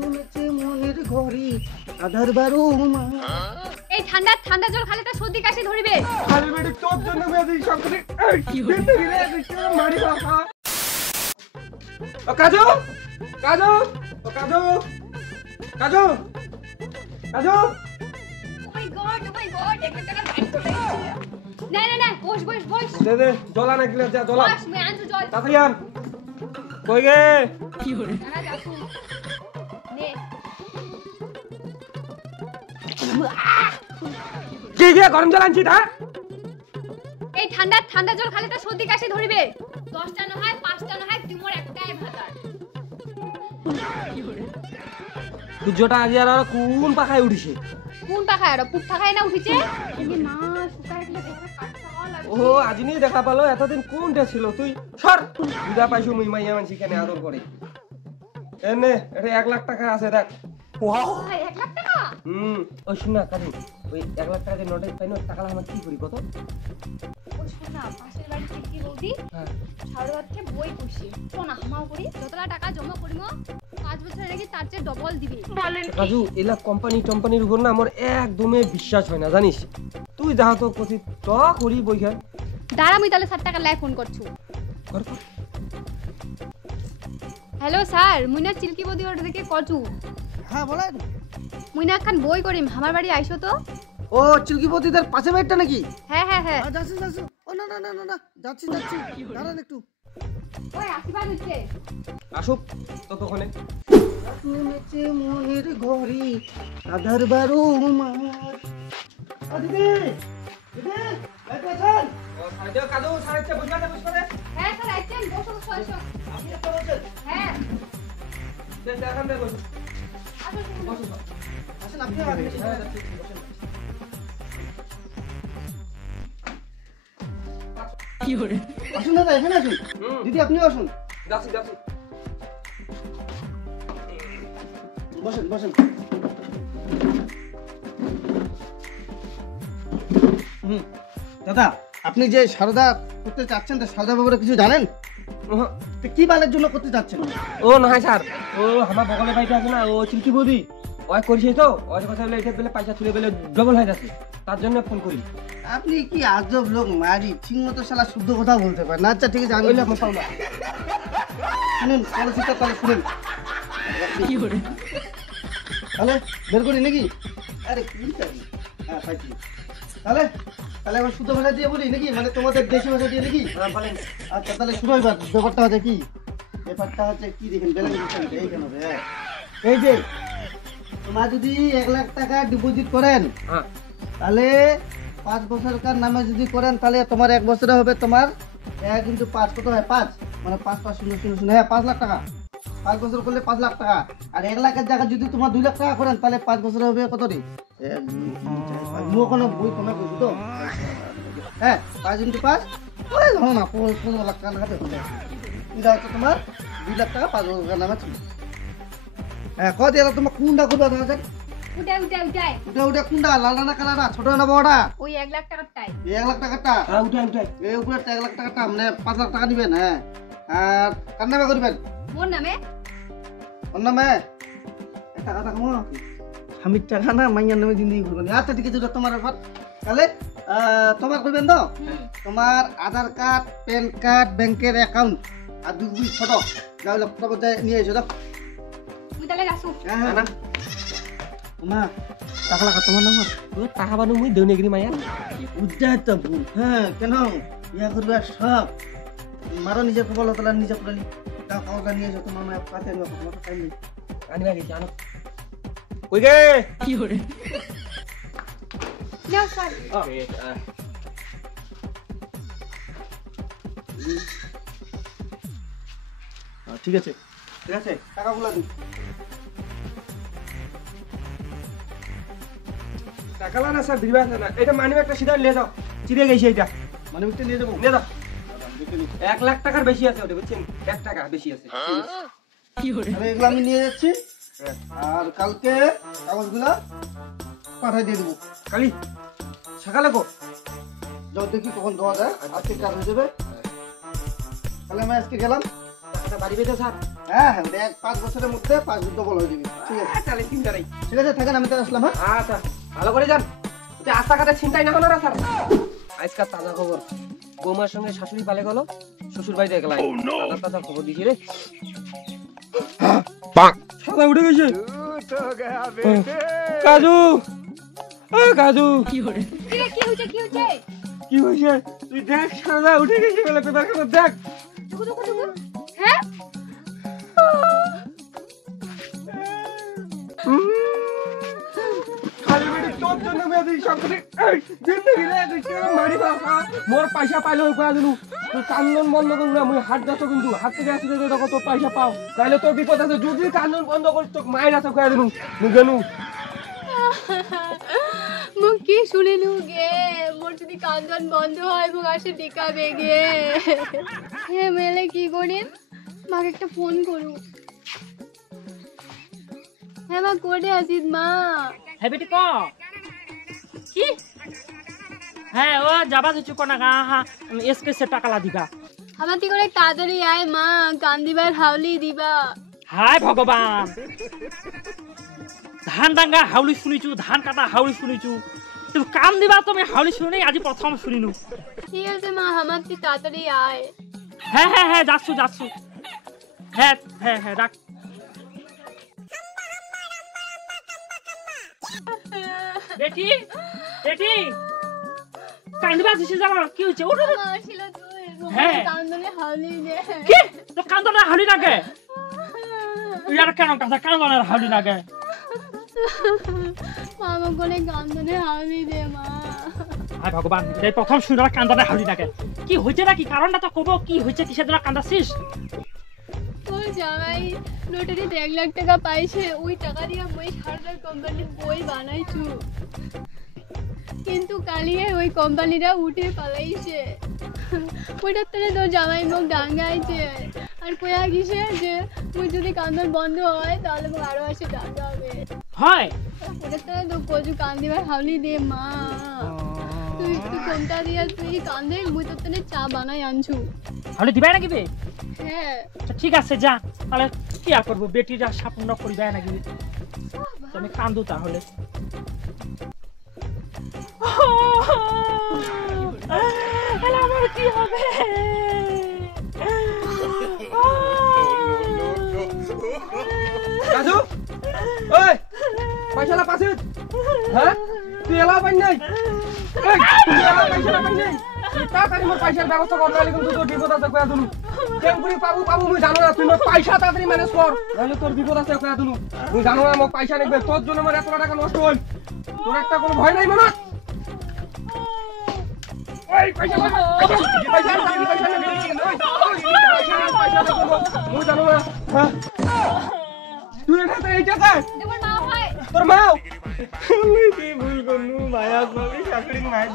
নেমেছে মনের ঘরে আধার বারো মাস। এই ঠান্ডা ঠান্ডা জল খালে তো সর্দি কাশি ধরিবে। আরে বেটি তোর জন্য মেয়েদের সব করে কি হইছে রে দেখতে মারি বাবা। ও কাজু কাজু ও কাজু কাজু কাজু ও মাই গড একটা টাকা বাইট করে না না না বস বস বস দে দে জলা না গিলা যা জলা বস मैं আনছো জল তাড়াতাড়ি আন কই গে কি হরে না যাসু নে কি গে গরম জল আনছি তা এই ঠান্ডা ঠান্ডা জল খালে তো সর্দি কাশি ধরিবে 10টা না হয় 5টা না হয় তোমার একটাই ভাতার সূর্যটা আজ আর কোন পাখায় উঠিছে কোন পাখায় আর পুট পাখায় না উঠিছে এমনি মা সুতার গিয়ে দেখা কাটছাও লাগে ও আজ নি দেখা পালো এতদিন কোনটা ছিল তুই সর বুঝা পাইছো মুই মাইয়া মানছি কেন আদর করে এনে এটা 1 লাখ টাকা আছে দেখ ওয়াও 1 লাখ টাকা ওই শুন না কাজু ওই 1 লাখ টাকা যে নোটে পাইনো টাকা আমরা কি করি কত ওই শোন না পাশের বাড়ি থেকে বৌদি হ্যাঁ সারদাতকে বই কইছে শোনা হামাও করি যতলা টাকা জমা করিমো 5 বছর নাকি তার চেয়ে ডবল দিবি বলেন কাজু এলা কোম্পানির উপর না আমার একদমই বিশ্বাস হয় না জানিস তুই যাও তো কতি তো করি বইখান দাঁড়া আমি তাহলে 7 টাকা লাই ফোন করছু কর হ্যালো স্যার মুইনা চিলকি বদি ওর থেকে কচু হ্যাঁ বলেন। মুইনা খান বই করিম আমার বাড়ি আইসো তো ও চিলকিপতিদের পাশে বাড়িটা নাকি? হ্যাঁ হ্যাঁ হ্যাঁ যাচ্ছি যাচ্ছি। ও না না না না না যাচ্ছি দাঁড়ান একটু। ওই আশীর্বাদ হচ্ছে আসুক ততক্ষণে নেমেছে মনের ঘরে আধার বারো মাস। দিদি দিদি লাইট আছেন? কাজু সাড়ে বসে বসে হ্যাঁ স্যার আইছেন বসো বসো আসো আপনি একটা বলছেন? হ্যাঁ দেখান দে বসে আসো আসেন আপনি আগে আসুন দাদা এখানে আসুন। দিদি আপনিও আসুন। যাচ্ছি বসেন বসেন। দাদা আপনি যে সারদা করতে চাচ্ছেন তা সারদা ব্যাপারে কিছু জানেন? তো কি বালের জন্য করতে চাচ্ছেন? ও নহয় স্যার ও আমার বগলে বাইটা আছে না ও চিলকি বৌদি ওই করিছে তো ওই কথা বলে এটা বলে পয়সা তুলে বলে ডবল হয়ে যাচ্ছে তার জন্য ফোন করি আপনি কি আজব লোক মারি ঠিক মতো শালা শুদ্ধ কথা বলতে পারেন না। আচ্ছা ঠিক আছে আমি শুনুন পলিসিটা তাহলে শুনুন তাহলে বের করি নাকি? আরে কি হ্যাঁ পাইছি তাহলে তাহলে এখন শুদ্ধ ভাষা দিয়ে বলি নাকি মানে তোমাদের দেশি ভাষা দিয়ে নাকি? আচ্ছা তাহলে শুরু এবার ব্যাপারটা হচ্ছে কি দেখেন এইখানে এই যে তোমার যদি 1 লাখ টাকা ডিপোজিট করেন তাহলে 5 বছরকার নামে যদি করেন তাহলে তোমার 1 বছরে হবে তোমার 1 × 5 কত হয় 5 মানে 5 5 0 0 0 হ্যাঁ 5 লাখ টাকা 5 বছর করলে 5 লাখ টাকা আর 1 লাখের জায়গায় যদি তোমার 2 লাখ টাকা করেন তাহলে 5 বছরে হবে কত রে 1 2 3 4 5 মো কোনো বই কমে কইছো তো হ্যাঁ 5 × 5 ওই ধরো না 15 লাখ টাকা হবে এটা হচ্ছে তোমার 2 লাখ টাকা 5 বছরের নামে ছিল হ্যাঁ কত এরা তোমার কোনটা কোনটা দেখা যায় ওটা কোনটা লালটা না কালাটা ছোট না বড়টা ওই 1 লাখ টাকারটাই 1 লাখ টাকাটা হ্যাঁ উঠাই এই উপরে 1 লাখ টাকাটা মানে 5 লাখ টাকা দিবেন হ্যাঁ আর কার নামে করবেন মোর নামে ওর নামে একটা কথা কমো স্বামীর টাকা না মাইয়ার নামে জিন্দিগি করবেন আচ্ছা ঠিক আছে তোমার ব্যাপার তাহলে তোমার করবেন তো তোমার আধার কার্ড প্যান কার্ড ব্যাংকের অ্যাকাউন্ট আর 2 ফটো যাও ফটো নিয়ে এসো দাও তুই তাহলে আসু হ্যাঁ হ্যাঁ মা টাকা লাগা তোমার নাম্বার টাকা বানু মুই দেউনিগিরি মাইয়া উদ্যায় তো ভুল হ্যাঁ কেন ইয়া করবে সব মারো নিজে কবল তোলা নিজে করে টাকা কাগজ নিয়ে এসো তোমার মায়ের পাতে আনবা তোমার টাইম নেই আনিবা গেছি আনো কই গে কি করে না স্যার ঠিক আছে টাকাগুলো দিন টাকা না স্যার দিবা না এটা মানিবে একটা সিধা নিয়ে যাও চিড়ে গেছে এটা মানে একটা নিয়ে যাবো নিয়ে যাও 1 লাখ টাকার বেশি আছে ওটা বুঝছেন 1 টাকা বেশি আছে কি হরে আরে এগুলো আমি নিয়ে যাচ্ছি আর কালকে কাগজগুলো পাঠিয়ে দিয়ে দেবো কালি সকালে কো যাও দেখি কখন দেওয়া যায় আজকে কাজ হয়ে যাবে তাহলে আমি আজকে গেলাম টাকাটা বাড়িবে তো স্যার? হ্যাঁ হ্যাঁ, ওটা 5 বছরের মধ্যে 5 ডবল হয়ে যাবে। ঠিক আছে তাহলে চিন্তা নেই। ঠিক আছে, থাকেন, আমি তো আসলাম। হ্যাঁ আচ্ছা, ভালো করে যান। রাস্তাঘাটে চিন্তাই না হলো না স্যার। আজকাল তাজা খবর, বৌমার সঙ্গে শাশুড়ি পালে গেল, শ্বশুর বাড়িতে গেলাম। তাজা খবর দিছি রে। সাদা উঠে গেছে। কাজু, কাজু, কি হয়েছে কি হয়েছে? তুই দেখ, সাদা উঠে গেছে বলে পেপার খবর দেখ। হ্যাঁ মোর পয়সা পাইলে কান্দন বন্ধ করবো না, মুই হাত যাচ্ছ কিন্তু হাত থেকে আসতে দেখো তোর পয়সা পাও, তাহলে তোর বিপদ আছে। যদি কান্দন বন্ধ করিস তোর মায়ের আছে কয়ে দিলু জানু। মোক কি শুনিলু গে, মোর যদি কান্দন বন্ধ হয় মোক আসে দেখাবে গে। হে মেলে কি করিম, মাকে একটা ফোন করু। হ্যাঁ মা, করে আসিস মা। হ্যাঁ বেটি ক কি? হ্যাঁ ও যাবা দিচ্ছু কোনা গা, হ্যাঁ এসকে সে টাকালা দিবা। আমার কি করে তাড়াতাড়ি আয় মা, কান দিবার হাউলি দিবা। হায় ভগবান, ধান ডাঙ্গা হাউলি শুনিছু, ধান কাটা হাউলি শুনিছু, কিন্তু কাম দিবা তুমি হাউলি শুনি আজি প্রথম শুনিনু। ঠিক আছে মা, আমার তুই তাড়াতাড়ি আয়। হ্যাঁ হ্যাঁ হ্যাঁ, যাচ্ছু। হ্যাঁ হ্যাঁ হ্যাঁ, রাখ। বেটি বেটি, কান্দিবা দিছে যাবা, কি হয়েছে? ওটা মা ছিল তুই, হ্যাঁ। কান্দনে হাউলি দে। কি তো কান্দনের হাউলি লাগে? ইয়ার কেন কথা কান্দনের হাউলি লাগে? মা আমাকে বলে কান্দনে হাউলি দে মা। হায় ভগবান, এই প্রথম শুনলাম কান্দনের হাউলি লাগে। কি হয়েছে নাকি কারণটা তো কব, কি হয়েছে, কিসের জন্য কান্দাছিস? তোর জামাই লটারিতে 1 লাখ টাকা পাইছে, ওই টাকা দিয়ে মই সারদার কোম্পানির বই বানাইছু, কিন্তু কালিয়ে ওই কোম্পানিটা উঠে পালাইছে। ওইটার থেকে তোর জামাই মুখ ডাঙ্গাইছে আর কয়া গেছে যে মুই যদি কান্দন বন্ধ হয় তাহলে মুখ আরো আসে ডাঙ্গাবে। হয় ওটার থেকে তো কজু কান দিবার হাউলি দে মা। তুই কোনটা দিয়া তুই কান্দে, মুই তোর থেকে চা বানাই আনছু। হাউলি দিবাই নাকি বে? হ্যাঁ ঠিক আছে যা, তাহলে কি আর করবো, বেটিরা সাপূর্ণ করিবে নাকি? তুমি কান্দু তাহলে। আমার কি হবে? কাজু, ওই পয়সাটা পাছিস? হ্যাঁ, তুই এলা পাই নাই? তুই এলা পয়সাটা পাই নাই? তাড়াতাড়ি মোর পয়সার ব্যবস্থা কর, নাহলে কিন্তু তোর বিপদ আছে কয়া দিলু। কেন করে পাবো মুই জানো না, তুই মোর পয়সা তাড়াতাড়ি ম্যানেজ কর, নাহলে তোর বিপদ আছে কয়া দিলু। তুই জানো না মোর পয়সা নেবে, তোর জন্য আমার এত টাকা নষ্ট হল। তোর একটা কোনো ভয় নাই মনে? ওই পয়সা নেবে, মুই জানো না। হ্যাঁ, তুই এটা এই টাকা তোমার মা হয় তোর মাও কি ভুল করলু, মায়া শাশুড়ি মায়ের